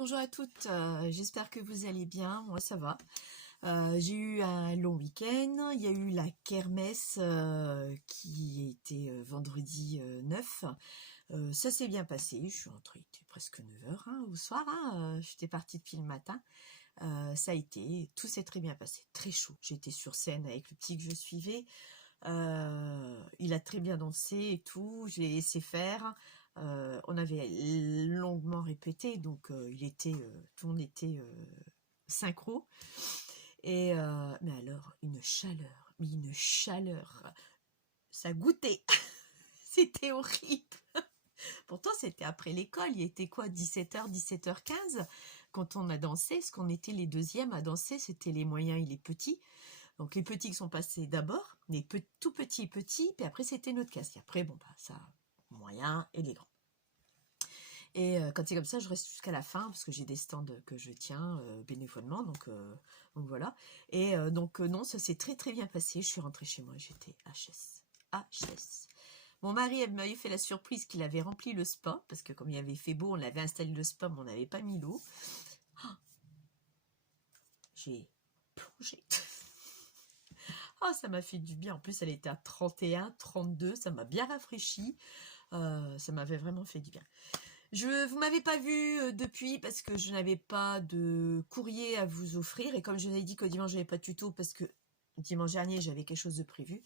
bonjour à toutes, j'espère que vous allez bien, moi ça va. J'ai eu un long week-end, il y a eu la kermesse qui était vendredi 9. Ça s'est bien passé, je suis rentrée, il était presque 9 heures au soir, j'étais partie depuis le matin. Ça a été, tout s'est très bien passé, très chaud. J'étais sur scène avec le petit que je suivais, il a très bien dansé et tout, je l'ai laissé faire. On avait longuement répété, donc tout le monde était synchro. Et mais alors, une chaleur, ça goûtait, c'était horrible. Pourtant, c'était après l'école, il était quoi, 17h, 17h15 quand on a dansé, parce qu'on était les deuxièmes à danser, c'était les moyens et les petits. Donc les petits qui sont passés d'abord, les tout petits, puis après c'était notre classe. Et après, bon, bah ça, moyen et les grands. Et quand c'est comme ça, je reste jusqu'à la fin, parce que j'ai des stands que je tiens bénévolement, donc voilà. Et donc non, ça s'est très très bien passé, je suis rentrée chez moi, j'étais HS. HS. Mon mari m'avait fait la surprise qu'il avait rempli le spa, parce que comme il avait fait beau, on avait installé le spa, mais on n'avait pas mis l'eau. Oh, j'ai plongé. Oh, ça m'a fait du bien. En plus, elle était à 31, 32. Ça m'a bien rafraîchi. Ça m'avait vraiment fait du bien. Vous m'avez pas vu depuis parce que je n'avais pas de courrier à vous offrir. Et comme je vous ai dit qu'au dimanche, je n'avais pas de tuto parce que dimanche dernier, j'avais quelque chose de prévu.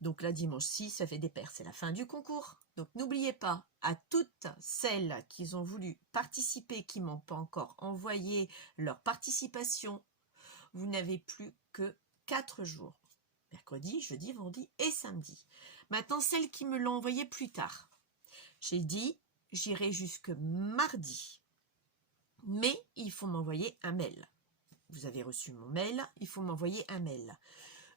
Donc là, dimanche 6, ça fait des paires. C'est la fin du concours. Donc n'oubliez pas, à toutes celles qui ont voulu participer, qui m'ont pas encore envoyé leur participation, vous n'avez plus que 4 jours. Mercredi, jeudi, vendredi et samedi. Maintenant, celles qui me l'ont envoyé plus tard. J'ai dit, j'irai jusque mardi. Mais il faut m'envoyer un mail. Vous avez reçu mon mail, il faut m'envoyer un mail.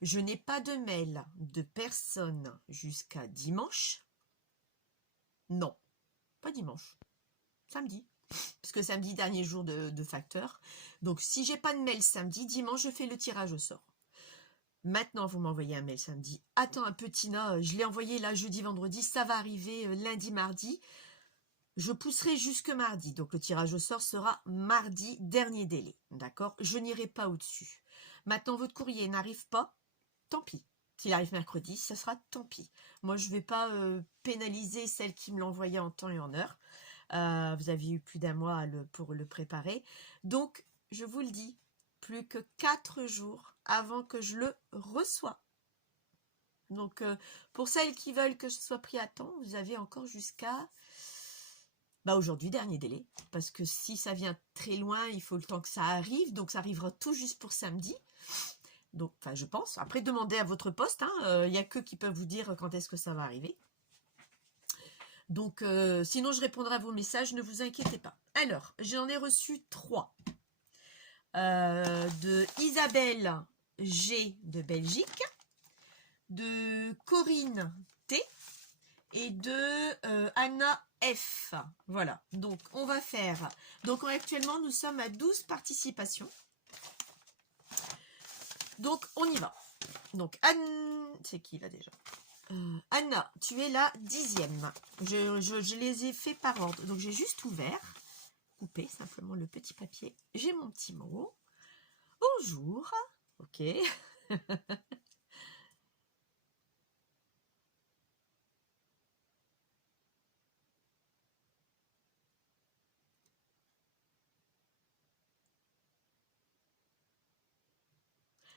Je n'ai pas de mail de personne jusqu'à dimanche. Non, pas dimanche. Samedi. Parce que samedi, dernier jour de facteur. Donc, si j'ai pas de mail samedi, dimanche, je fais le tirage au sort. Maintenant, vous m'envoyez un mail samedi. Attends un peu, Tina, je l'ai envoyé là jeudi, vendredi. Ça va arriver lundi, mardi. Je pousserai jusque mardi. Donc, le tirage au sort sera mardi, dernier délai. D'accord? Je n'irai pas au-dessus. Maintenant, votre courrier n'arrive pas. Tant pis. S'il arrive mercredi, ça sera tant pis. Moi, je ne vais pas pénaliser celle qui me l'envoyait en temps et en heure. Vous avez eu plus d'un mois pour le préparer. Donc, je vous le dis, plus que 4 jours avant que je le reçois. Donc, pour celles qui veulent que je sois pris à temps, vous avez encore jusqu'à aujourd'hui, dernier délai. Parce que si ça vient très loin, il faut le temps que ça arrive. Donc, ça arrivera tout juste pour samedi. Donc, enfin, je pense. Après, demandez à votre poste. Il n'y a que qui peuvent vous dire quand est-ce que ça va arriver. Donc, sinon, je répondrai à vos messages. Ne vous inquiétez pas. Alors, j'en ai reçu 3. De Isabelle G de Belgique, de Corinne T et de Anna F. Voilà, donc on va faire. Donc actuellement, nous sommes à 12 participations. Donc on y va. Donc Anne, c'est qui là déjà? Anna, tu es la 10e. Je les ai fait par ordre. Donc j'ai juste ouvert, coupé simplement le petit papier. J'ai mon petit mot. Bonjour. Ok.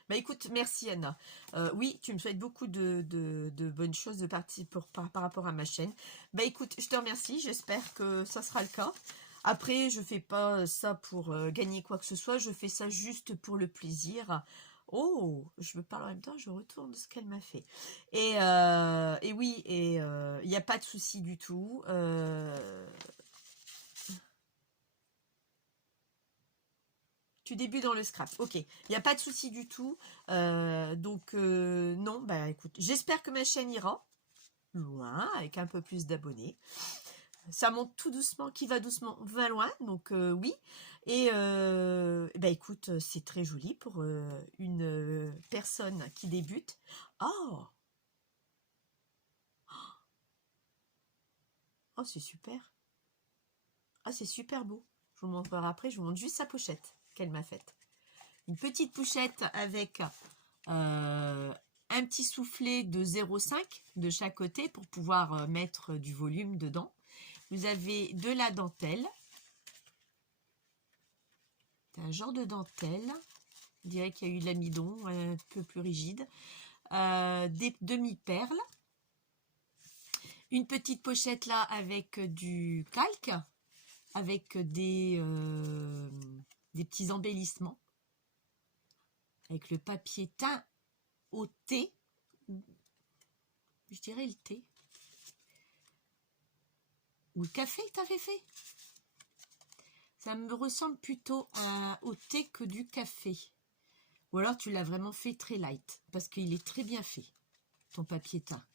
Bah écoute, merci Anna. Oui, tu me souhaites beaucoup de bonnes choses par rapport à ma chaîne. Bah écoute, je te remercie, j'espère que ça sera le cas. Après, je fais pas ça pour gagner quoi que ce soit, je fais ça juste pour le plaisir. Oh, je me parle en même temps, je retourne ce qu'elle m'a fait. Et oui, il n'y a pas de souci du tout. Tu débutes dans le scrap. Ok, il n'y a pas de souci du tout. Non, bah écoute, j'espère que ma chaîne ira loin, avec un peu plus d'abonnés. Ça monte tout doucement, qui va doucement, va loin, donc oui. Et bah écoute, c'est très joli pour une personne qui débute. Oh, oh c'est super. Ah, c'est super beau. Je vous montrerai après. Je vous montre juste sa pochette qu'elle m'a faite. Une petite pochette avec un petit soufflet de 0,5 de chaque côté pour pouvoir mettre du volume dedans. Vous avez de la dentelle. C'est un genre de dentelle. On dirait qu'il y a eu de l'amidon, un peu plus rigide. Des demi-perles. Une petite pochette là avec du calque, avec des petits embellissements. Avec le papier teint au thé. Je dirais le thé. Ou le café que tu avais fait. Ça me ressemble plutôt au thé que du café. Ou alors tu l'as vraiment fait très light. Parce qu'il est très bien fait, ton papier teint.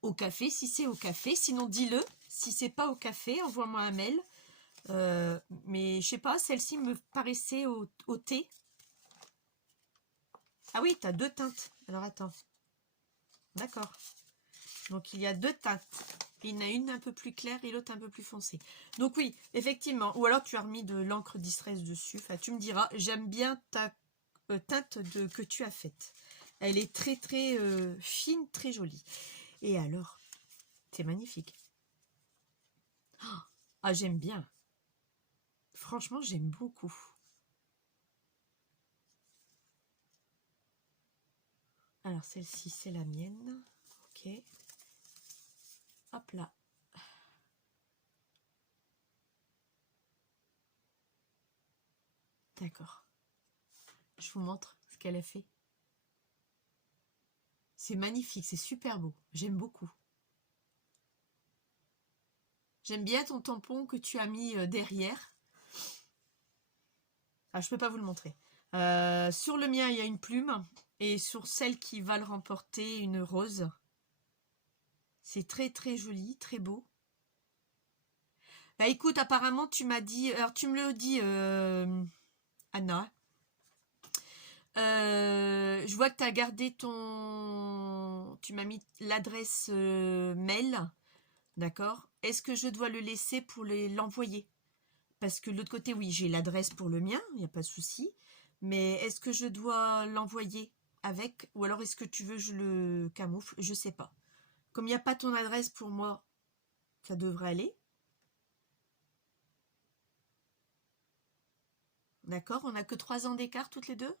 Au café, si c'est au café. Sinon, dis-le. Si c'est pas au café, envoie-moi un mail. Mais je sais pas, celle-ci me paraissait au thé. Ah oui, tu as deux teintes. Alors attends. D'accord. Donc il y a deux teintes. Il y en a une un peu plus claire et l'autre un peu plus foncée. Donc oui, effectivement. Ou alors tu as remis de l'encre distress dessus. Enfin, tu me diras. J'aime bien ta teinte que tu as faite. Elle est très très fine, très jolie. Et alors, c'est magnifique. Ah, j'aime bien. Franchement, j'aime beaucoup. Alors, celle-ci, c'est la mienne. Ok. Hop là. D'accord. Je vous montre ce qu'elle a fait. C'est magnifique, c'est super beau. J'aime beaucoup. J'aime bien ton tampon que tu as mis derrière. Ah, je ne peux pas vous le montrer. Sur le mien, il y a une plume. Et sur celle qui va le remporter, une rose. C'est très très joli, très beau. Bah écoute, apparemment tu m'as dit... Alors tu me le dis, Anna. Je vois que tu as gardé ton... Tu m'as mis l'adresse mail. D'accord. Est-ce que je dois le laisser pour l'envoyer? Parce que de l'autre côté, oui, j'ai l'adresse pour le mien, il n'y a pas de souci. Mais est-ce que je dois l'envoyer avec? Ou alors est-ce que tu veux que je le camoufle? Je sais pas. Comme il n'y a pas ton adresse pour moi, ça devrait aller. D'accord, on n'a que 3 ans d'écart toutes les deux.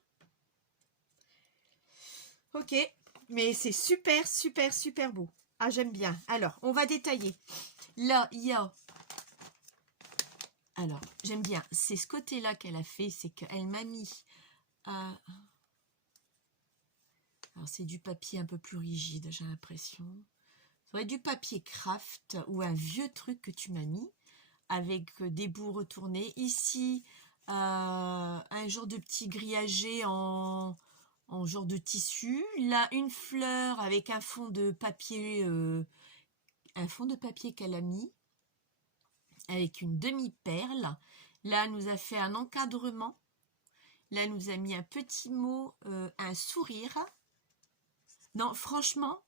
Ok, mais c'est super, super, super beau. Ah, j'aime bien. Alors, on va détailler. Là, il y a... Alors, j'aime bien. C'est ce côté-là qu'elle a fait, c'est qu'elle m'a mis... Alors, c'est du papier un peu plus rigide, j'ai l'impression. Ça va être du papier craft ou un vieux truc que tu m'as mis avec des bouts retournés. Ici, un genre de petit grillagé en genre de tissu. Là, une fleur avec un fond de papier qu'elle a mis avec une demi-perle. Là, elle nous a fait un encadrement. Là, elle nous a mis un petit mot, un sourire. Non, franchement,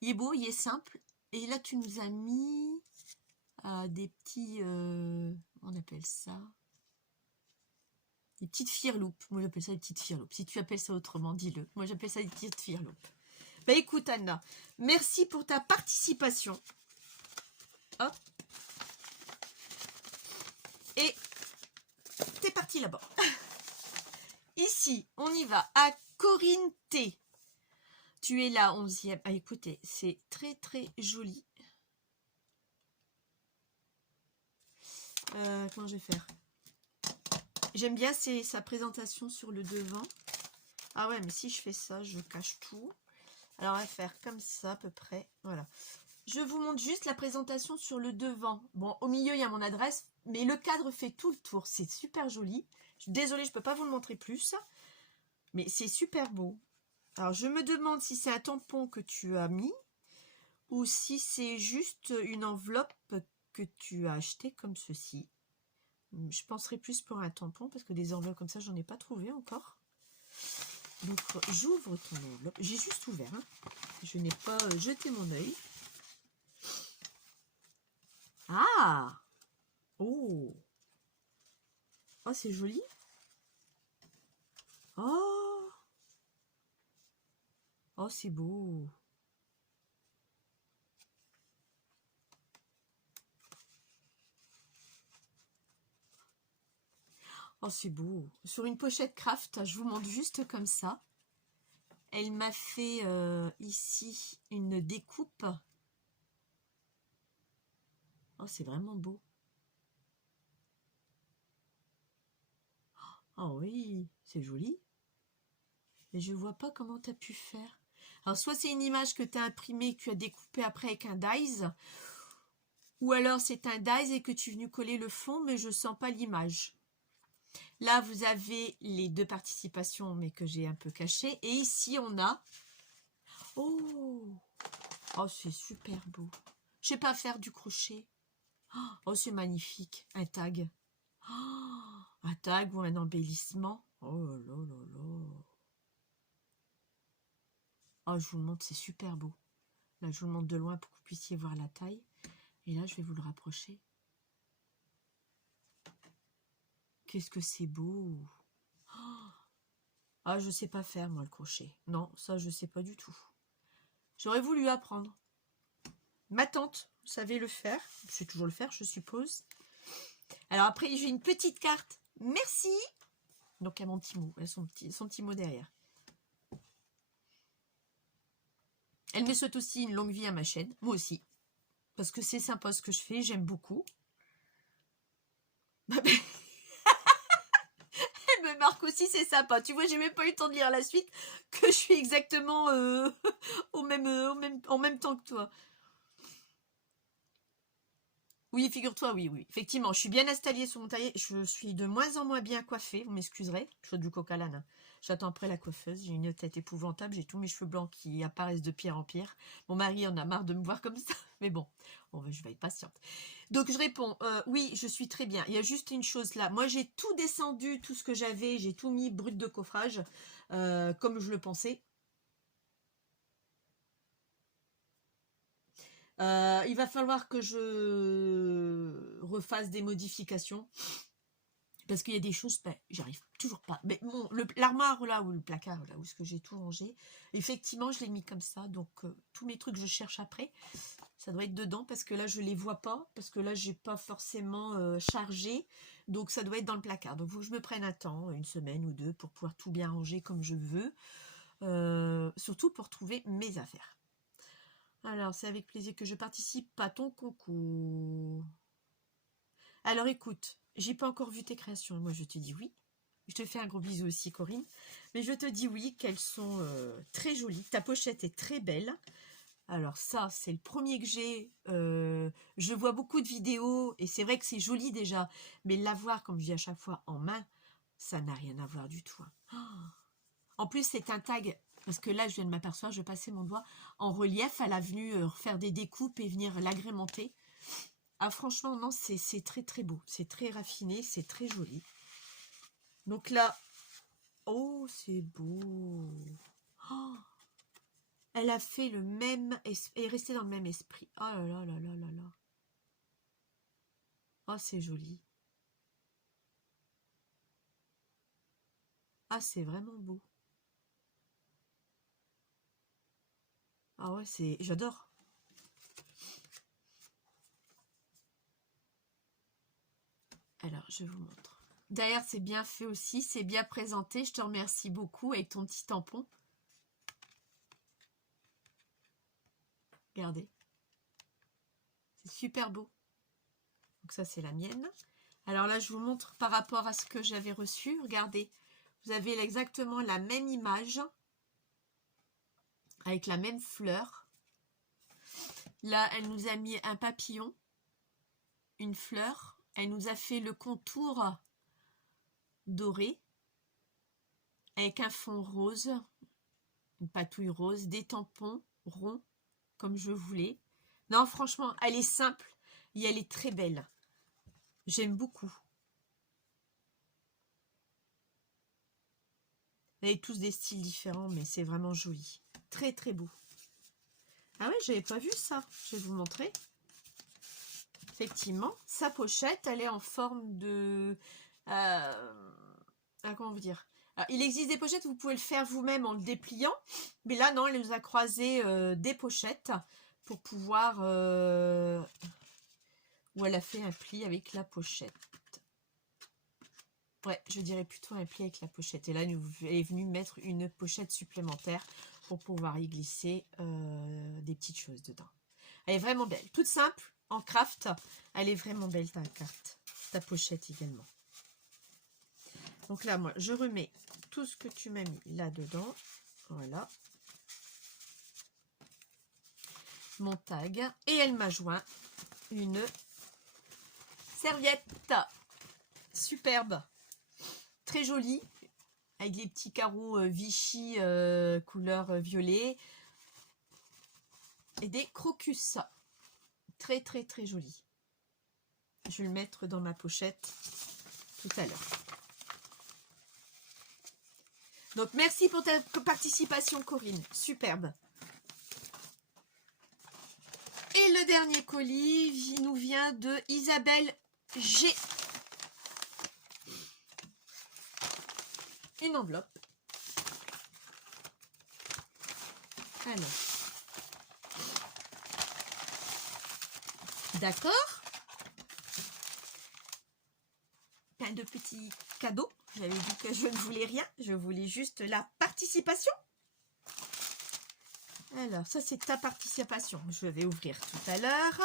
il est beau, il est simple. Et là, tu nous as mis des petits... on appelle ça... Des petites firloupes. Moi, j'appelle ça des petites firloupes. Si tu appelles ça autrement, dis-le. Moi, j'appelle ça des petites firloupes. Bah, écoute, Anna, merci pour ta participation. Hop. Et t'es parti là-bas. Ici, on y va à Corinne T. Tu es la 11e. Ah, écoutez, c'est très, très joli. Comment je vais faire? J'aime bien sa présentation sur le devant. Ah ouais, mais si je fais ça, je cache tout. Alors, on va faire comme ça à peu près. Voilà. Je vous montre juste la présentation sur le devant. Bon, au milieu, il y a mon adresse, mais le cadre fait tout le tour. C'est super joli. Je suis désolée, je ne peux pas vous le montrer plus. Mais c'est super beau. Alors, je me demande si c'est un tampon que tu as mis ou si c'est juste une enveloppe que tu as acheté comme ceci. Je penserais plus pour un tampon parce que des enveloppes comme ça, j'en ai pas trouvé encore. Donc, j'ouvre ton enveloppe. J'ai juste ouvert. Hein. Je n'ai pas jeté mon œil. Ah! Oh! Oh, c'est joli. Oh, oh, c'est beau. Oh, c'est beau. Sur une pochette craft, je vous montre juste comme ça. Elle m'a fait ici une découpe. Oh, c'est vraiment beau. Oh oui, c'est joli. Mais je vois pas comment tu as pu faire. Alors, soit c'est une image que tu as imprimée, que tu as découpée après avec un dies, ou alors c'est un dies et que tu es venu coller le fond, mais je sens pas l'image. Là, vous avez les deux participations, mais que j'ai un peu cachées. Et ici, on a... Oh, oh, c'est super beau. Je sais pas faire du crochet. Oh, c'est magnifique. Un tag. Oh, un tag ou un embellissement. Oh là là là là. Oh, je vous le montre, c'est super beau. Là, je vous le montre de loin pour que vous puissiez voir la taille. Et là, je vais vous le rapprocher. Qu'est-ce que c'est beau. Oh. Ah, je sais pas faire, moi, le crochet. Non, ça, je sais pas du tout. J'aurais voulu apprendre. Ma tante savait le faire. Je sais toujours le faire, je suppose. Alors après, j'ai une petite carte. Merci. Donc, il y a mon petit mot. Son petit mot derrière. Elle me souhaite aussi une longue vie à ma chaîne. Moi aussi. Parce que c'est sympa ce que je fais. J'aime beaucoup. Elle me marque aussi, c'est sympa. Tu vois, j'ai même pas eu le temps de lire la suite. Que je suis exactement en même temps que toi. Oui, figure-toi, oui, oui. Effectivement, je suis bien installée sur mon tailleur. Je suis de moins en moins bien coiffée. Vous m'excuserez. Je fais du coq à l'âne. J'attends après la coiffeuse. J'ai une tête épouvantable. J'ai tous mes cheveux blancs qui apparaissent de pire en pire. Mon mari en a marre de me voir comme ça. Mais bon, je vais être patiente. Donc, je réponds. Oui, je suis très bien. Il y a juste une chose là. Moi, j'ai tout descendu, tout ce que j'avais. J'ai tout mis brut de coffrage, comme je le pensais. Il va falloir que je refasse des modifications. Parce qu'il y a des choses, ben, j'arrive toujours pas. Mais bon, l'armoire là, ou le placard là, où est-ce que j'ai tout rangé, effectivement, je l'ai mis comme ça. Donc, tous mes trucs que je cherche après, ça doit être dedans. Parce que là, je les vois pas. Parce que là, j'ai pas forcément chargé. Donc, ça doit être dans le placard. Donc, il faut que je me prenne un temps, une semaine ou deux, pour pouvoir tout bien ranger comme je veux. Surtout pour trouver mes affaires. Alors, c'est avec plaisir que je participe à ton concours. Alors, écoute, j'ai pas encore vu tes créations. Moi, je te dis oui. Je te fais un gros bisou aussi, Corinne. Mais je te dis oui, qu'elles sont très jolies. Ta pochette est très belle. Alors ça, c'est le premier que j'ai. Je vois beaucoup de vidéos et c'est vrai que c'est joli déjà. Mais l'avoir, comme je dis à chaque fois, en main, ça n'a rien à voir du tout. Oh. En plus, c'est un tag, parce que là, je viens de m'apercevoir, je passais mon doigt en relief. Elle a venu faire des découpes et venir l'agrémenter. Ah, franchement, non, c'est très très beau. C'est très raffiné, c'est très joli. Donc là, oh, c'est beau. Oh, elle a fait le même, est restée dans le même esprit. Oh là là là là là là. Oh, c'est joli. Ah, c'est vraiment beau. Ah ouais, j'adore. Alors, je vous montre. Derrière, c'est bien fait aussi, c'est bien présenté. Je te remercie beaucoup avec ton petit tampon. Regardez. C'est super beau. Donc ça, c'est la mienne. Alors là, je vous montre par rapport à ce que j'avais reçu. Regardez, vous avez exactement la même image avec la même fleur. Là, elle nous a mis un papillon, une fleur. Elle nous a fait le contour doré avec un fond rose, une patouille rose, des tampons ronds comme je voulais. Non, franchement, elle est simple et elle est très belle. J'aime beaucoup. Vous avez tous des styles différents, mais c'est vraiment joli. Très, très beau. Ah ouais, j'avais pas vu ça. Je vais vous montrer. Effectivement, sa pochette, elle est en forme de... comment vous dire. Alors, il existe des pochettes, vous pouvez le faire vous-même en le dépliant. Mais là, non, elle nous a croisé des pochettes pour pouvoir... où elle a fait un pli avec la pochette. Ouais, je dirais plutôt un pli avec la pochette. Et là, elle est venue mettre une pochette supplémentaire pour pouvoir y glisser des petites choses dedans. Elle est vraiment belle. Toute simple, en craft. Elle est vraiment belle, ta carte. Ta pochette également. Donc là, moi, je remets tout ce que tu m'as mis là-dedans. Voilà. Mon tag. Et elle m'a joint une serviette. Superbe. Très jolie. Avec les petits carreaux Vichy couleur violet. Et des crocus. Très, très, très joli. Je vais le mettre dans ma pochette tout à l'heure. Donc, merci pour ta participation, Corinne. Superbe. Et le dernier colis nous vient de Isabelle G. Une enveloppe. Alors. D'accord. Plein de petits cadeaux. J'avais dit que je ne voulais rien. Je voulais juste la participation. Alors, ça, c'est ta participation. Je vais ouvrir tout à l'heure.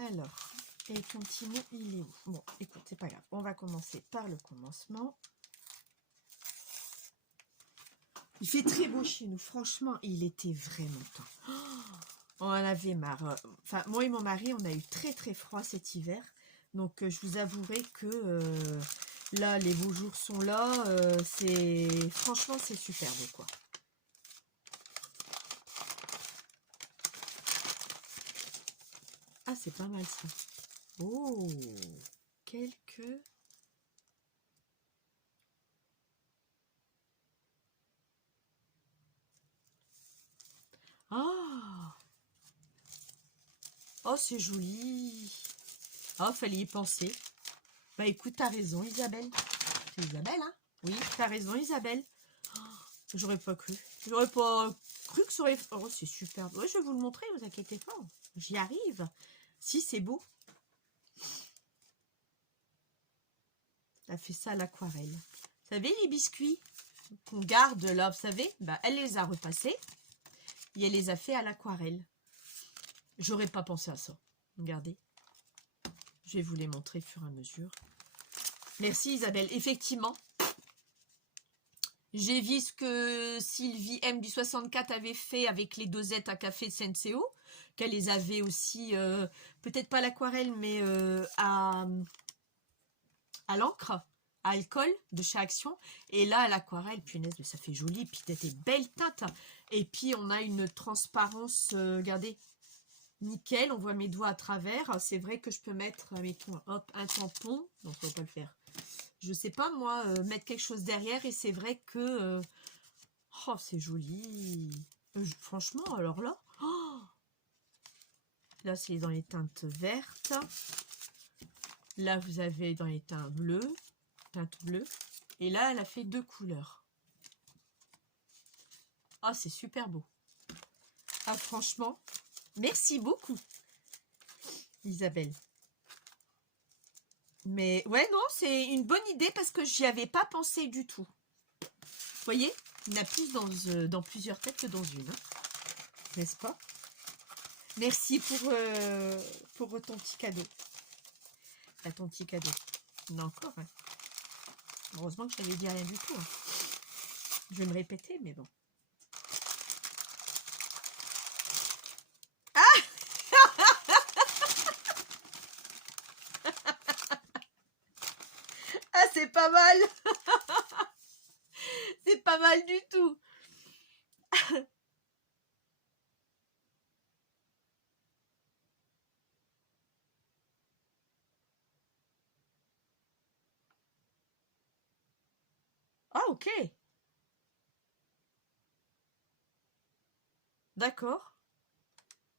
Alors, et ton petit mot, il est où? Bon, écoute, c'est pas grave. On va commencer par le commencement. Il fait très beau chez nous. Franchement, il était vraiment temps. On en avait marre. Enfin, moi et mon mari, on a eu très très froid cet hiver. Donc, je vous avouerai que là, les beaux jours sont là. Franchement, c'est superbe, quoi. Ah, c'est pas mal ça. Oh, quelques... Ah, oh, c'est joli. Oh, fallait y penser. Bah écoute, t'as raison, Isabelle. C'est Isabelle, hein? Oui, t'as raison, Isabelle. Oh, j'aurais pas cru. J'aurais pas cru que ça aurait... Oh, c'est superbe. Ouais, je vais vous le montrer, vous inquiétez pas. J'y arrive. Si, c'est beau. Elle a fait ça à l'aquarelle. Vous savez, les biscuits qu'on garde là, vous savez, bah, elle les a repassés. Et elle les a fait à l'aquarelle. J'aurais pas pensé à ça. Regardez. Je vais vous les montrer au fur et à mesure. Merci Isabelle. Effectivement, j'ai vu ce que Sylvie M du 64 avait fait avec les dosettes à café de Senseo. Qu'elle les avait aussi, peut-être pas à l'aquarelle, mais à l'encre, à alcool de chez Action. Et là, à l'aquarelle, punaise, ça fait joli. Puis t'as des belles teintes. Et puis on a une transparence, regardez, nickel, on voit mes doigts à travers. C'est vrai que je peux mettre, mettons, hop, un tampon. Non, ça ne va pas le faire. Je sais pas, moi, mettre quelque chose derrière. Et c'est vrai que... oh, c'est joli. Franchement, alors là... Oh, là, c'est dans les teintes vertes. Là, vous avez dans les teintes bleues. Teinte bleue. Et là, elle a fait 2 couleurs. Ah, c'est super beau. Ah, franchement... Merci beaucoup, Isabelle. Mais ouais, non, c'est une bonne idée parce que j'y avais pas pensé du tout. Vous voyez, il y en a plus dans plusieurs têtes que dans une. Hein, n'est-ce pas? Merci pour ton petit cadeau. Ton petit cadeau. Il y en a encore. Hein. Heureusement que je n'avais dit rien du tout. Hein. Je vais me répéter, mais bon. Ah, c'est pas mal. C'est pas mal du tout. Ah, ok. D'accord.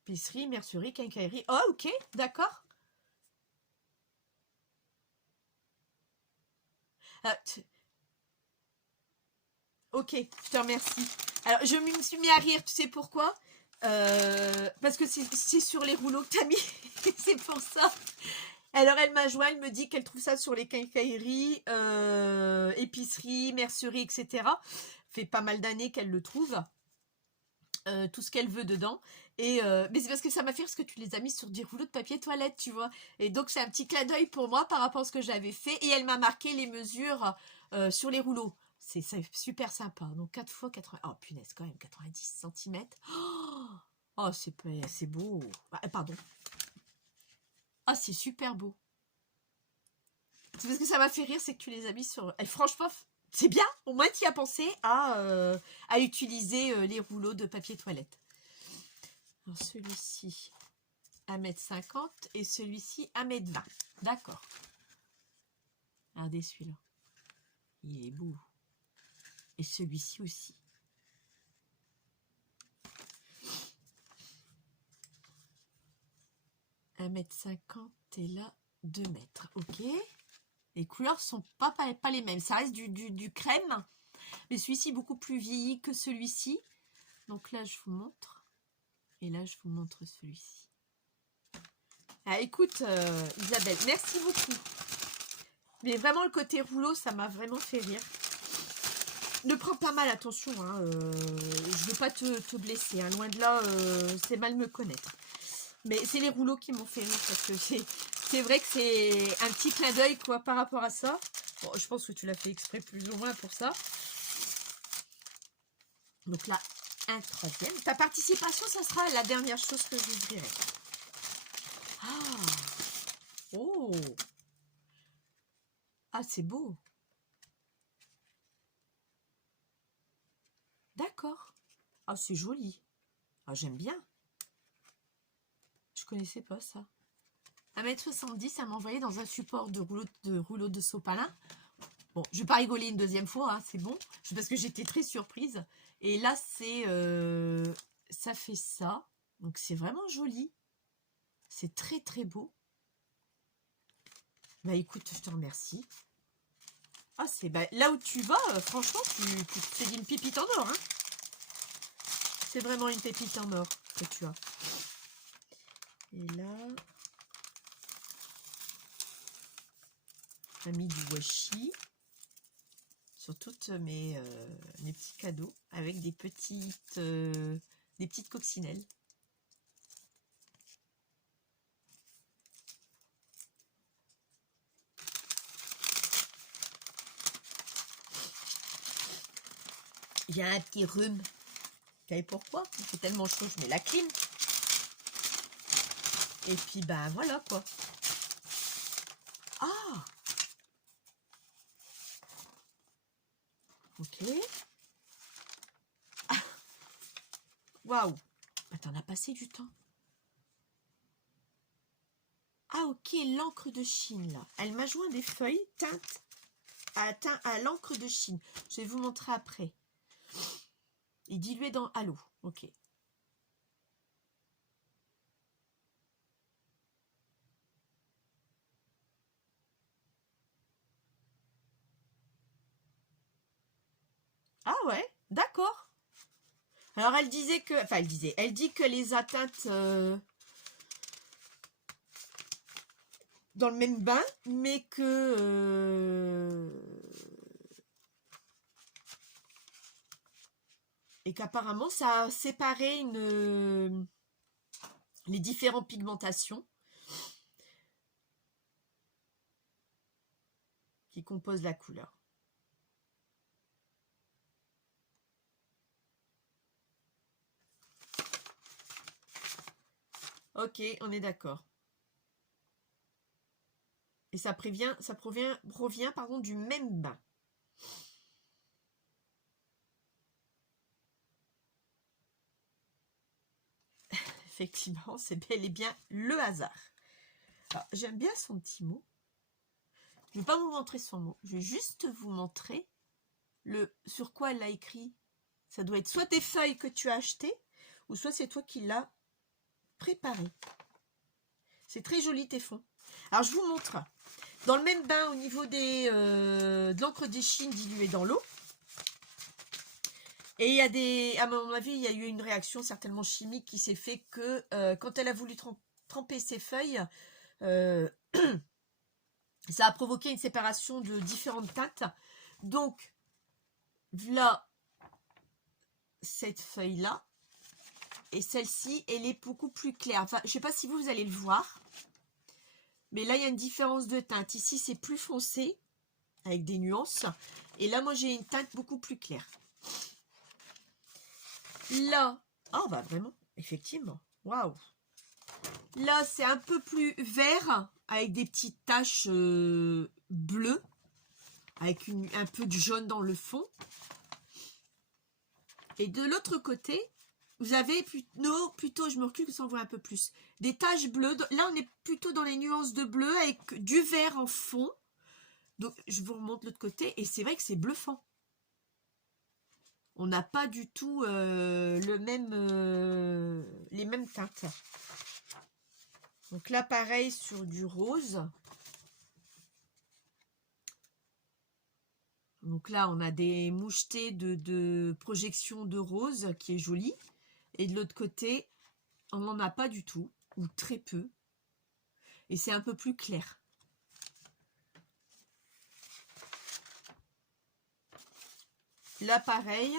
Épicerie, mercerie, quincaillerie. Ah, ok, d'accord. Ok, je te remercie. Alors, je me suis mis à rire, tu sais pourquoi? Parce que c'est sur les rouleaux que tu as mis. C'est pour ça. Alors, elle m'a joint, elle me dit qu'elle trouve ça sur les quincailleries, épiceries, merceries, etc. Fait pas mal d'années qu'elle le trouve. Tout ce qu'elle veut dedans. Mais c'est parce que ça m'a fait parce que tu les as mis sur des rouleaux de papier toilette, tu vois. Et donc, c'est un petit clin d'œil pour moi par rapport à ce que j'avais fait. Et elle m'a marqué les mesures sur les rouleaux. C'est super sympa. Donc, 4 fois 80... Oh, punaise, quand même, 90 centimètres. Oh, c'est beau. Ah, pardon. Ah, c'est super beau. C'est parce que ça m'a fait rire, c'est que tu les as mis sur... Et franchement, c'est bien. Au moins, tu y as pensé à utiliser les rouleaux de papier toilette. Alors, celui-ci, 1,50 m et celui-ci, 1,20 m. D'accord. Regardez celui-là. Il est beau. Et celui-ci aussi. « 1,50 m et là, 2 mètres. Ok. Les couleurs sont pas les mêmes. Ça reste du crème. Mais celui-ci beaucoup plus vieilli que celui-ci. Donc là, je vous montre. Et là, je vous montre celui-ci. Ah, écoute, Isabelle, merci beaucoup. Mais vraiment, le côté rouleau, ça m'a vraiment fait rire. Ne prends pas mal, attention. Hein, je veux pas te blesser. Hein, loin de là, c'est mal me connaître. Mais c'est les rouleaux qui m'ont fait rire. Parce que c'est vrai que c'est un petit clin d'œil quoi par rapport à ça. Bon, je pense que tu l'as fait exprès plus ou moins pour ça. Donc là, un troisième. Ta participation, ça sera la dernière chose que je vous dirai. Ah! Oh! Ah, c'est beau! D'accord. Ah, c'est joli. Ah, j'aime bien. Je connaissais pas ça. 1,70 m, ça m'a envoyé dans un support de rouleau de sopalin. Bon, je vais pas rigoler une deuxième fois, hein, c'est bon. Parce que j'étais très surprise. Et là, c'est... ça fait ça. Donc, c'est vraiment joli. C'est très, très beau. Bah, écoute, je te remercie. Ah, c'est... Bah, là où tu vas, franchement, c'est une pépite en or, hein. C'est vraiment une pépite en or que tu as. Et là... On a mis du washi. Sur toutes mes petits cadeaux avec des petites coccinelles. Il y a un petit rhume. Vous savez pourquoi? Il fait tellement chaud, je mets la clim. Et puis ben voilà quoi. Ah! Ok. Ah. Waouh! T'en as passé du temps. Ah ok, l'encre de Chine là. Elle m'a joint des feuilles teintes à l'encre de Chine. Je vais vous montrer après. Et dilué dans à l'eau. Ok. Ah ouais, d'accord. Alors elle disait que, enfin elle dit que les atteintes dans le même bain, mais que et qu'apparemment ça a séparé les différentes pigmentations qui composent la couleur. Ok, on est d'accord. Et ça provient pardon, du même bain. Effectivement, c'est bel et bien le hasard. J'aime bien son petit mot. Je ne vais pas vous montrer son mot. Je vais juste vous montrer sur quoi elle a écrit. Ça doit être soit tes feuilles que tu as achetées, ou soit c'est toi qui l'as préparé. C'est très joli tes fonds. Alors je vous montre. Dans le même bain, au niveau de l'encre des Chines diluée dans l'eau. Et il y a à mon avis, il y a eu une réaction certainement chimique qui s'est fait que quand elle a voulu tremper ses feuilles, euh, ça a provoqué une séparation de différentes teintes. Donc, voilà cette feuille-là. Et celle-ci, elle est beaucoup plus claire. Enfin, je ne sais pas si vous allez le voir. Mais là, il y a une différence de teinte. Ici, c'est plus foncé, avec des nuances. Et là, moi, j'ai une teinte beaucoup plus claire. Là, oh bah vraiment, effectivement. Waouh. Là, c'est un peu plus vert, avec des petites taches bleues, avec un peu de jaune dans le fond. Et de l'autre côté, vous avez plutôt, je me recule que ça en voit un peu plus, des taches bleues. Là, on est plutôt dans les nuances de bleu, avec du vert en fond. Donc, je vous remonte l'autre côté, et c'est vrai que c'est bluffant. On n'a pas du tout les mêmes teintes. Donc là, pareil sur du rose. Donc là, on a des mouchetés de projection de rose qui est jolie. Et de l'autre côté, on n'en a pas du tout, ou très peu. Et c'est un peu plus clair. Là, pareil,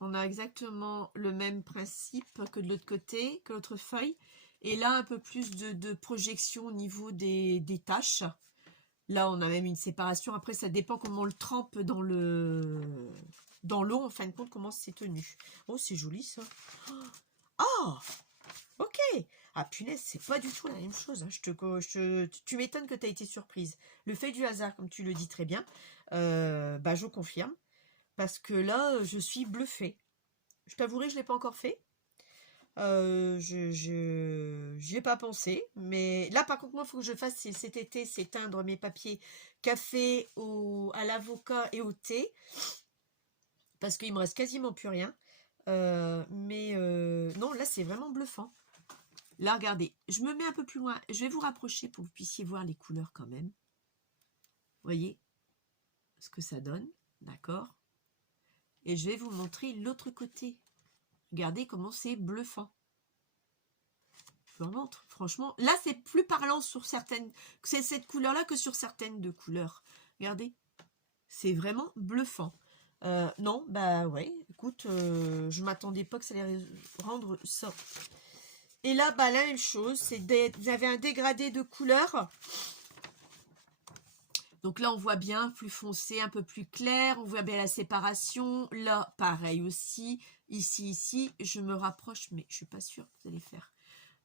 on a exactement le même principe que de l'autre côté, que l'autre feuille. Et là, un peu plus de projection au niveau des taches. Là, on a même une séparation. Après, ça dépend comment on le trempe dans l'eau, en fin de compte, comment c'est tenu. Oh, c'est joli, ça. Oh, ok. Ah, punaise, c'est pas du tout la même chose. Hein. Tu m'étonnes que tu as été surprise. Le fait du hasard, comme tu le dis très bien, bah, je confirme. Parce que là, je suis bluffée. Je t'avouerai, je ne l'ai pas encore fait. J'y ai pas pensé, mais là par contre moi il faut que je fasse cet été, c'est teindre mes papiers café à l'avocat et au thé, parce qu'il me reste quasiment plus rien. Non, là c'est vraiment bluffant. Là regardez, je me mets un peu plus loin, je vais vous rapprocher pour que vous puissiez voir les couleurs quand même. Vous voyez ce que ça donne, d'accord? Et je vais vous montrer l'autre côté. Regardez comment c'est bluffant. Je vous montre, franchement. Là, c'est plus parlant sur certaines... C'est cette couleur-là que sur certaines de couleurs. Regardez. C'est vraiment bluffant. Non, bah ouais. Écoute, je m'attendais pas que ça allait rendre ça. Et là, bah la même chose. Vous avez un dégradé de couleurs. Donc là, on voit bien plus foncé, un peu plus clair. On voit bien la séparation. Là, pareil aussi. Ici, je me rapproche, mais je suis pas sûre que vous allez faire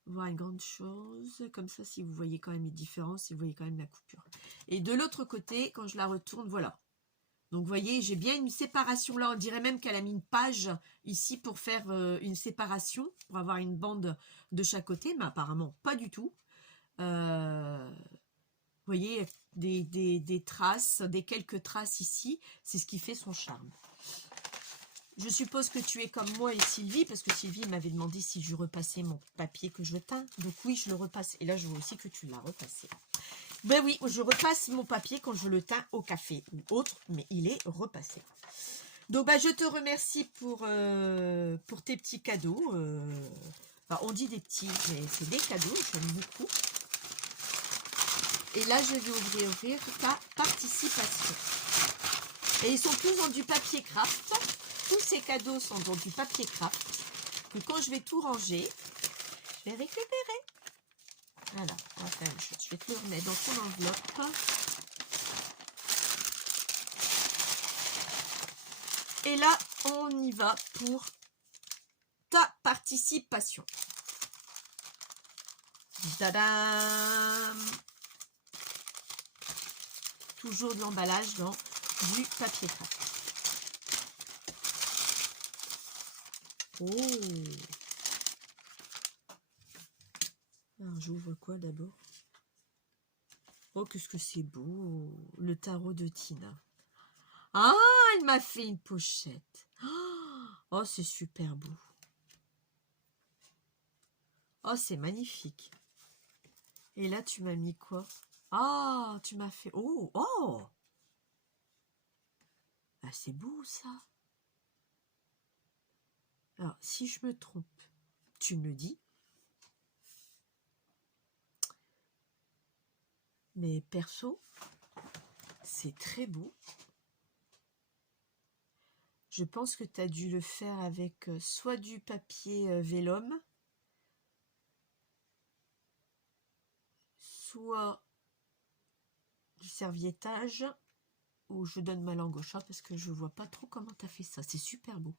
voir une grande chose, comme ça, si vous voyez quand même les différences, si vous voyez quand même la coupure. Et de l'autre côté, quand je la retourne, voilà. Donc, vous voyez, j'ai bien une séparation là. On dirait même qu'elle a mis une page ici pour faire une séparation, pour avoir une bande de chaque côté, mais apparemment pas du tout. Vous voyez, des traces, quelques traces ici. C'est ce qui fait son charme. Je suppose que tu es comme moi et Sylvie, parce que Sylvie m'avait demandé si je repassais mon papier que je teins. Donc oui, je le repasse. Et là, je vois aussi que tu l'as repassé. Ben oui, je repasse mon papier quand je le teins au café ou autre, mais il est repassé. Donc ben, je te remercie pour tes petits cadeaux. Enfin, on dit des petits, mais c'est des cadeaux, j'aime beaucoup. Et là, je vais ouvrir ta participation. Et ils sont tous dans du papier craft. Tous ces cadeaux sont dans du papier craft. Que quand je vais tout ranger, je vais récupérer. Voilà, on va faire une chose. Je vais te le remettre dans ton enveloppe. Et là, on y va pour ta participation. Tadam! Toujours de l'emballage dans du papier craft. Oh! Alors, j'ouvre quoi d'abord? Oh, qu'est-ce que c'est beau! Le tarot de Tina. Ah, elle m'a fait une pochette. Oh, c'est super beau. Oh, c'est magnifique. Et là, tu m'as mis quoi? Ah, tu m'as fait... Oh, oh! Ah, c'est beau, ça. Alors, si je me trompe, tu me le dis. Mais perso, c'est très beau. Je pense que tu as dû le faire avec soit du papier vélum, soit du serviettage, ou je donne ma langue au chat parce que je vois pas trop comment tu as fait ça. C'est super beau.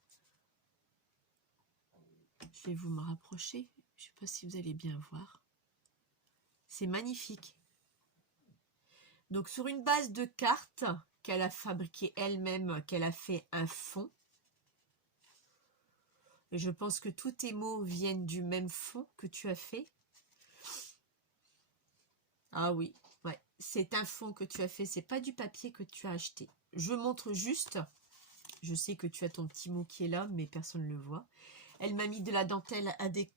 Je vais vous me rapprocher. Je sais pas si vous allez bien voir. C'est magnifique. Donc sur une base de cartes qu'elle a fabriquée elle-même, qu'elle a fait un fond. Et je pense que tous tes mots viennent du même fond que tu as fait. Ah oui, ouais. C'est un fond que tu as fait, c'est pas du papier que tu as acheté. Je montre juste, je sais que tu as ton petit mot qui est là, mais personne ne le voit. Elle m'a mis de la dentelle à des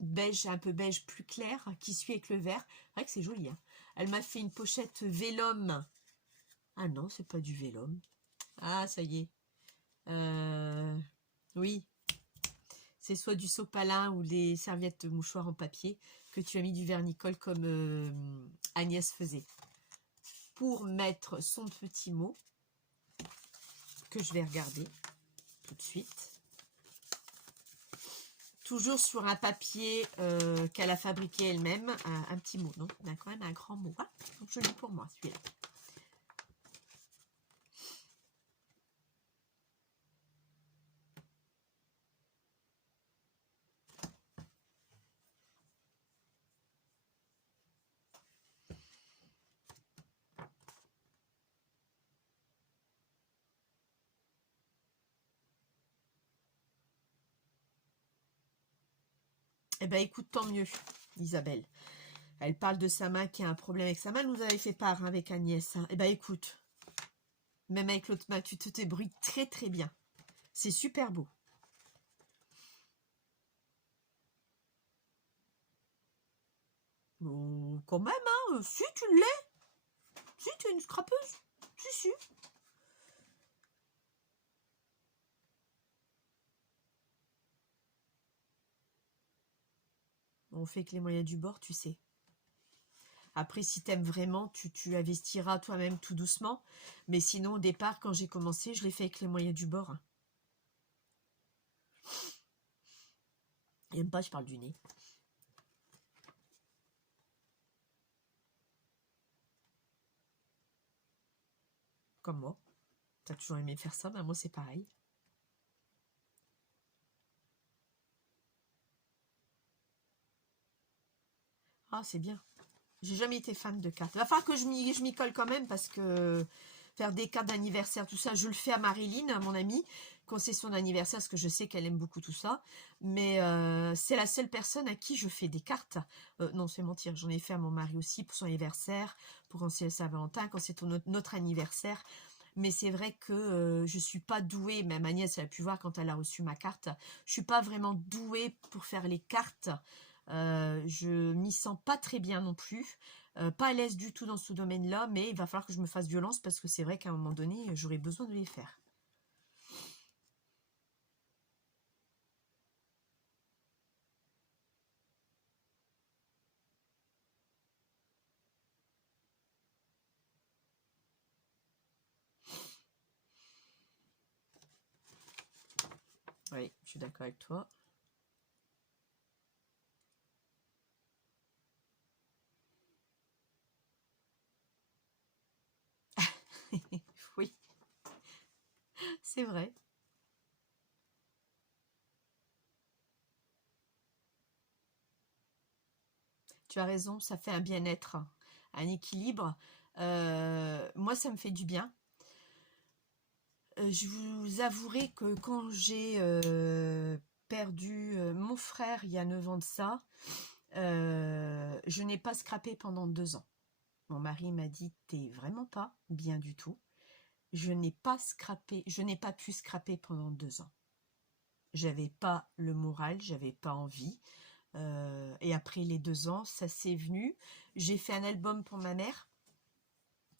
beige, un peu beige plus clair, qui suit avec le vert. C'est vrai que c'est joli, hein. Elle m'a fait une pochette vélum. Ah non, c'est pas du vélum. Ah, ça y est. Oui, c'est soit du sopalin ou des serviettes mouchoirs en papier que tu as mis du vernicole comme Agnès faisait. Pour mettre son petit mot, que je vais regarder tout de suite. Toujours sur un papier qu'elle a fabriqué elle-même, un petit mot, non, on a quand même un grand mot. Ah, donc joli pour moi celui-là. Eh ben écoute, tant mieux, Isabelle. Elle parle de sa main qui a un problème avec sa main. Elle nous avait fait part hein, avec Agnès. Hein. Eh ben écoute, même avec l'autre main, tu te débrouilles très très bien. C'est super beau. Bon, quand même, hein. Si tu l'es. Si tu es une scrapeuse. Si, si. On fait que les moyens du bord, tu sais. Après, si t'aimes vraiment, tu investiras toi-même tout doucement. Mais sinon, au départ, quand j'ai commencé, je l'ai fait avec les moyens du bord. Hein. Et même pas, je parle du nez. Comme moi. T'as toujours aimé faire ça, ben moi c'est pareil. Ah, c'est bien. J'ai jamais été fan de cartes. Il va falloir que je m'y colle quand même parce que faire des cartes d'anniversaire, tout ça, je le fais à Marilyn, à mon amie, quand c'est son anniversaire, parce que je sais qu'elle aime beaucoup tout ça. Mais c'est la seule personne à qui je fais des cartes. Non, c'est mentir. J'en ai fait à mon mari aussi pour son anniversaire, pour quand c'est Saint-Valentin, quand c'est notre anniversaire. Mais c'est vrai que je suis pas douée, même Agnès elle a pu voir quand elle a reçu ma carte, je suis pas vraiment douée pour faire les cartes. Je m'y sens pas très bien non plus, pas à l'aise du tout dans ce domaine-là, mais il va falloir que je me fasse violence parce que c'est vrai qu'à un moment donné, j'aurais besoin de les faire. Oui, je suis d'accord avec toi. Oui, c'est vrai. Tu as raison, ça fait un bien-être, un équilibre. Moi, ça me fait du bien. Je vous avouerai que quand j'ai perdu mon frère il y a 9 ans de ça, je n'ai pas scrappé pendant 2 ans. Mon mari m'a dit, t'es vraiment pas bien du tout. Je n'ai pas scrappé, je n'ai pas pu scraper pendant 2 ans. J'avais pas le moral, j'avais pas envie. Et après les 2 ans, ça s'est venu. J'ai fait un album pour ma mère,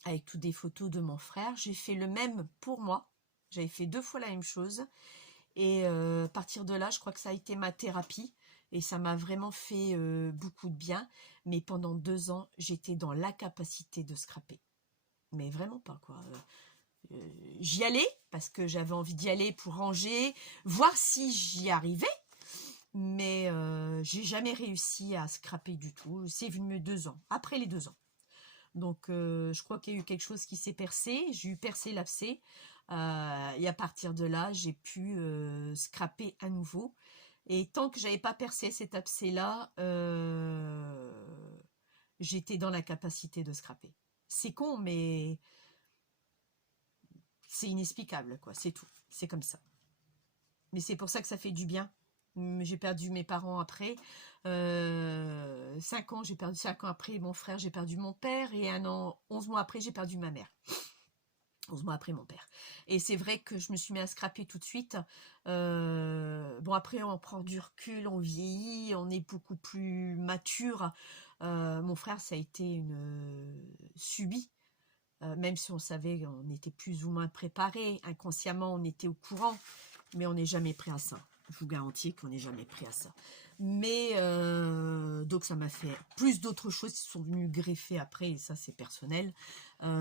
avec toutes des photos de mon frère. J'ai fait le même pour moi. J'avais fait 2 fois la même chose. Et à partir de là, je crois que ça a été ma thérapie. Et ça m'a vraiment fait beaucoup de bien. Mais pendant 2 ans, j'étais dans l'incapacité de scraper. Mais vraiment pas, quoi. J'y allais, parce que j'avais envie d'y aller pour ranger, voir si j'y arrivais. Mais j'ai jamais réussi à scraper du tout. C'est venu 2 ans, après les 2 ans. Donc, je crois qu'il y a eu quelque chose qui s'est percé. J'ai eu percé l'abcès. Et à partir de là, j'ai pu scraper à nouveau. Et tant que j'avais pas percé cet abcès-là, j'étais dans la capacité de scraper. C'est con, mais c'est inexplicable, quoi. C'est tout. C'est comme ça. Mais c'est pour ça que ça fait du bien. J'ai perdu mes parents après. 5 ans, j'ai perdu 5 ans après mon frère, j'ai perdu mon père. Et 1 an, 11 mois après, j'ai perdu ma mère. 11 mois après mon père. Et c'est vrai que je me suis mis à scraper tout de suite. Bon, après, on prend du recul, on vieillit, on est beaucoup plus mature. Mon frère, ça a été une subi. Même si on savait, on était plus ou moins préparé. Inconsciemment, on était au courant. Mais on n'est jamais prêt à ça. Je vous garantis qu'on n'est jamais prêt à ça. Mais donc ça m'a fait plus d'autres choses qui sont venues greffer après, et ça c'est personnel.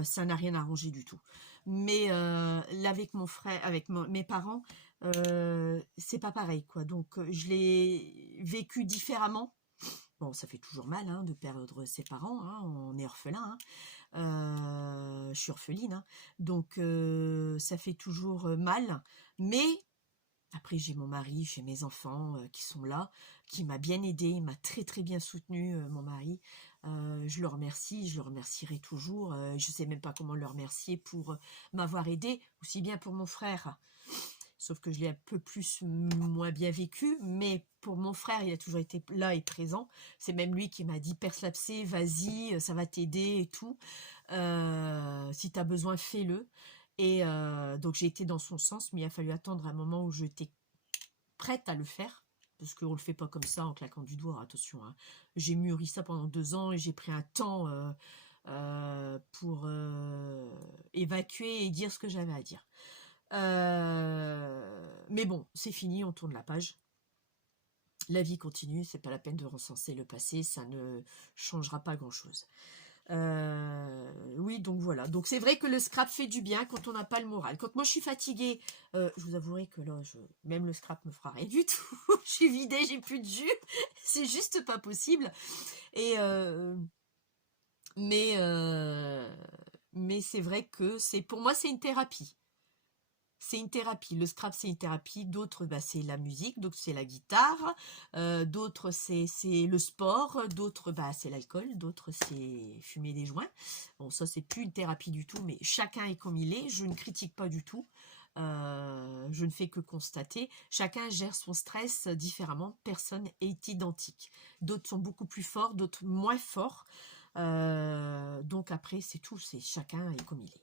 Ça n'a rien arrangé du tout. Mais là avec mon frère, avec mes parents, c'est pas pareil, quoi. Donc je l'ai vécu différemment. Bon, ça fait toujours mal hein, de perdre ses parents, hein, on est orphelin. Hein. Je suis orpheline, hein. Donc ça fait toujours mal. Mais après, j'ai mon mari, j'ai mes enfants qui sont là, qui m'a bien aidé, il m'a très très bien soutenu, mon mari. Je le remercie, je le remercierai toujours. Je ne sais même pas comment le remercier pour m'avoir aidé, aussi bien pour mon frère. Sauf que je l'ai un peu plus, moins bien vécu, mais pour mon frère, il a toujours été là et présent. C'est même lui qui m'a dit, perce l'abcès, vas-y, ça va t'aider et tout. Si tu as besoin, fais-le. Et donc j'ai été dans son sens, mais il a fallu attendre un moment où j'étais prête à le faire, parce qu'on ne le fait pas comme ça en claquant du doigt, attention. Hein. J'ai mûri ça pendant 2 ans et j'ai pris un temps pour évacuer et dire ce que j'avais à dire. Mais bon, c'est fini, on tourne la page. La vie continue, c'est pas la peine de recenser le passé, ça ne changera pas grand-chose. Oui, donc voilà. Donc c'est vrai que le scrap fait du bien quand on n'a pas le moral. Quand moi je suis fatiguée, je vous avouerai que là, même le scrap me fera rien du tout. Je suis vidée, j'ai plus de jus. C'est juste pas possible. Et mais c'est vrai que pour moi c'est une thérapie. C'est une thérapie. Le scrap, c'est une thérapie. D'autres, bah, c'est la musique, d'autres, c'est la guitare. D'autres, c'est le sport. D'autres, bah, c'est l'alcool. D'autres, c'est fumer des joints. Bon, ça, c'est plus une thérapie du tout, mais chacun est comme il est. Je ne critique pas du tout. Je ne fais que constater. Chacun gère son stress différemment. Personne est identique. D'autres sont beaucoup plus forts, d'autres moins forts. Donc après, c'est tout. C'est chacun est comme il est.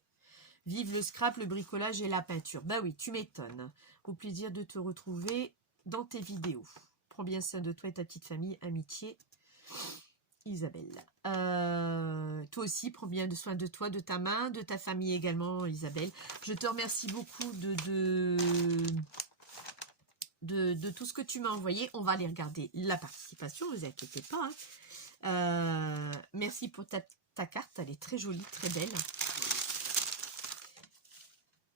Vive le scrap, le bricolage et la peinture. Bah oui, tu m'étonnes. Au plaisir de te retrouver dans tes vidéos. Prends bien soin de toi et ta petite famille. Amitié, Isabelle. Toi aussi, prends bien soin de toi, de ta main, de ta famille également, Isabelle. Je te remercie beaucoup de tout ce que tu m'as envoyé. On va aller regarder la participation, ne vous inquiétez pas. Hein. Merci pour ta carte, elle est très jolie, très belle.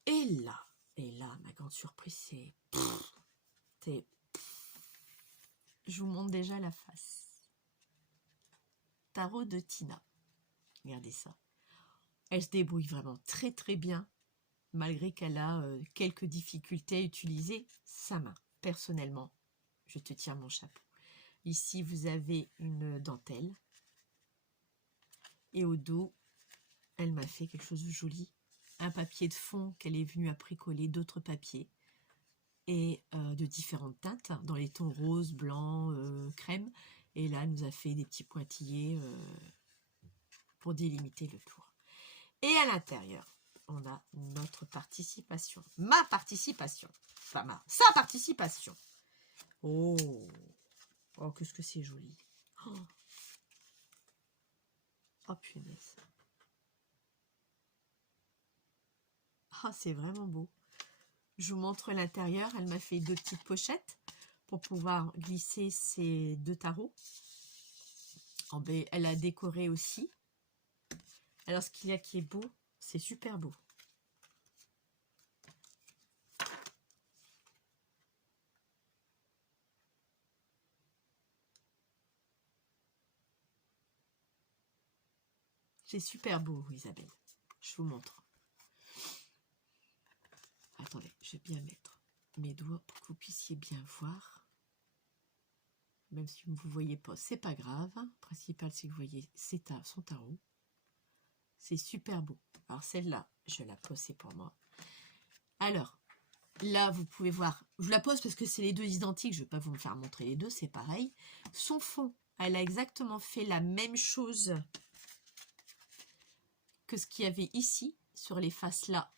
Et là, ma grande surprise, c'est... Je vous montre déjà la face. Tarot de Tina. Regardez ça. Elle se débrouille vraiment très très bien, malgré qu'elle a quelques difficultés à utiliser sa main. Personnellement, je te tiens mon chapeau. Ici, vous avez une dentelle. Et au dos, elle m'a fait quelque chose de joli. Un papier de fond qu'elle est venue après coller d'autres papiers. Et de différentes teintes, dans les tons rose, blanc, crème. Et là, elle nous a fait des petits pointillés pour délimiter le tour. Et à l'intérieur, on a notre participation. Ma participation. Enfin, sa participation. Oh! Oh, qu'est-ce que c'est joli. Oh, oh punaise. Ah, c'est vraiment beau. Je vous montre l'intérieur. Elle m'a fait 2 petites pochettes pour pouvoir glisser ces 2 tarots. Oh, ben, elle a décoré aussi. Alors, ce qu'il y a qui est beau, c'est super beau. C'est super beau, Isabelle. Je vous montre. Attendez, je vais bien mettre mes doigts pour que vous puissiez bien voir. Même si vous ne vous voyez pas, c'est pas grave. Le principal, c'est que vous voyez son tarot. C'est super beau. Alors celle-là, je la pose, c'est pour moi. Alors, là, vous pouvez voir. Je la pose parce que c'est les 2 identiques. Je ne vais pas vous me faire montrer les 2, c'est pareil. Son fond, elle a exactement fait la même chose que ce qu'il y avait ici, sur les faces là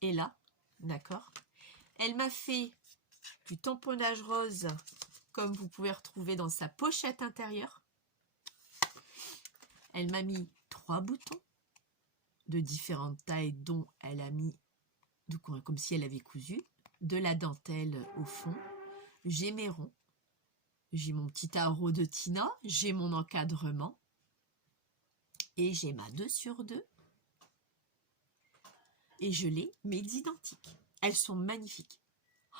et là. D'accord. Elle m'a fait du tamponnage rose, comme vous pouvez retrouver dans sa pochette intérieure. Elle m'a mis 3 boutons de différentes tailles, dont elle a mis, comme si elle avait cousu, de la dentelle au fond. J'ai mes ronds. J'ai mon petit tarot de Tina. J'ai mon encadrement. Et j'ai ma 2 sur 2. Et je les mets identiques. Elles sont magnifiques.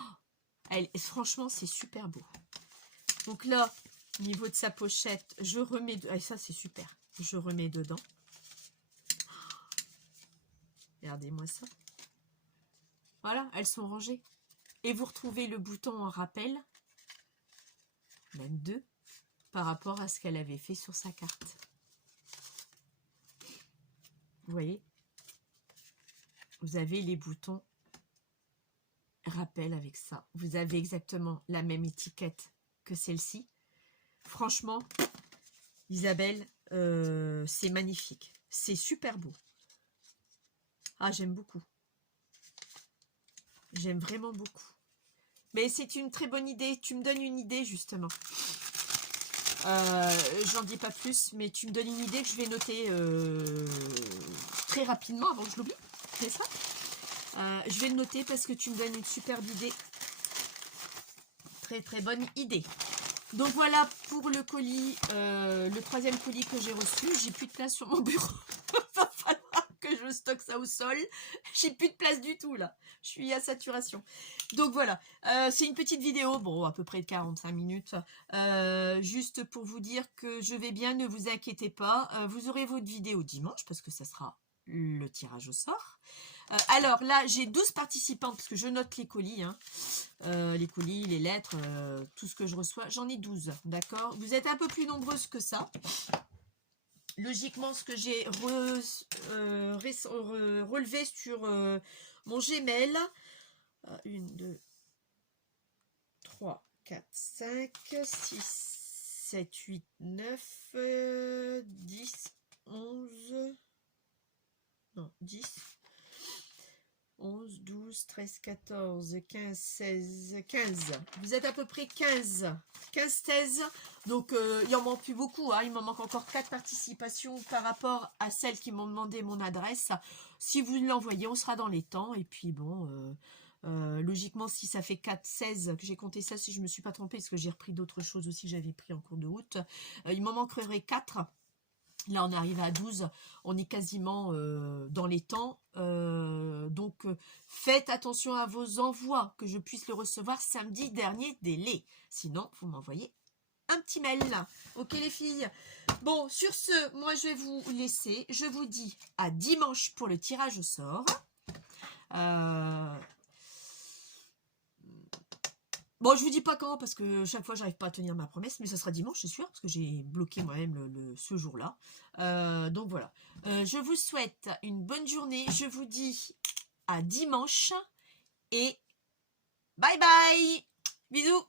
Oh, franchement, c'est super beau. Donc là, au niveau de sa pochette, je remets... Ah, ça, c'est super. Je remets dedans. Regardez-moi ça. Voilà, elles sont rangées. Et vous retrouvez le bouton en rappel. Même 2. Par rapport à ce qu'elle avait fait sur sa carte. Vous voyez? Vous avez les boutons rappel avec ça. Vous avez exactement la même étiquette que celle-ci. Franchement, Isabelle, c'est magnifique. C'est super beau. Ah, j'aime beaucoup. J'aime vraiment beaucoup. Mais c'est une très bonne idée. Tu me donnes une idée, justement. J'en dis pas plus, mais tu me donnes une idée que je vais noter très rapidement avant que je l'oublie. C'est ça? Je vais le noter parce que tu me donnes une superbe idée. Très très bonne idée. Donc voilà pour le colis, le 3e colis que j'ai reçu. J'ai plus de place sur mon bureau. Va falloir que je stocke ça au sol. J'ai plus de place du tout là. Je suis à saturation. Donc voilà, c'est une petite vidéo, bon à peu près de 45 minutes. Juste pour vous dire que je vais bien, ne vous inquiétez pas. Vous aurez votre vidéo dimanche parce que ça sera le tirage au sort. Alors là, j'ai 12 participantes parce que je note les colis, hein. Les colis, les lettres, tout ce que je reçois. J'en ai 12, d'accord? Vous êtes un peu plus nombreuses que ça. Logiquement, ce que j'ai relevé sur mon Gmail. 1, 2, 3, 4, 5, 6, 7, 8, 9, 10, 11, non, 10, 11, 12, 13, 14, 15, 16, 15. Vous êtes à peu près 15, 16. Donc, il n'en manque plus beaucoup. Hein. Il m'en manque encore 4 participations par rapport à celles qui m'ont demandé mon adresse. Si vous l'envoyez, on sera dans les temps. Et puis, bon, logiquement, si ça fait 4, 16, que j'ai compté ça, si je ne me suis pas trompée, parce que j'ai repris d'autres choses aussi que j'avais pris en cours de route. Il m'en manquerait 4. Là, on arrive à 12. On est quasiment dans les temps. Donc, faites attention à vos envois, que je puisse le recevoir samedi dernier délai. Sinon, vous m'envoyez un petit mail. Ok, les filles? Bon, sur ce, moi, je vais vous laisser. Je vous dis à dimanche pour le tirage au sort. Bon, je vous dis pas quand, parce que chaque fois, j'arrive pas à tenir ma promesse, mais ce sera dimanche, c'est sûr, parce que j'ai bloqué moi-même ce jour-là. Donc voilà. Je vous souhaite une bonne journée. Je vous dis à dimanche et bye bye. Bisous.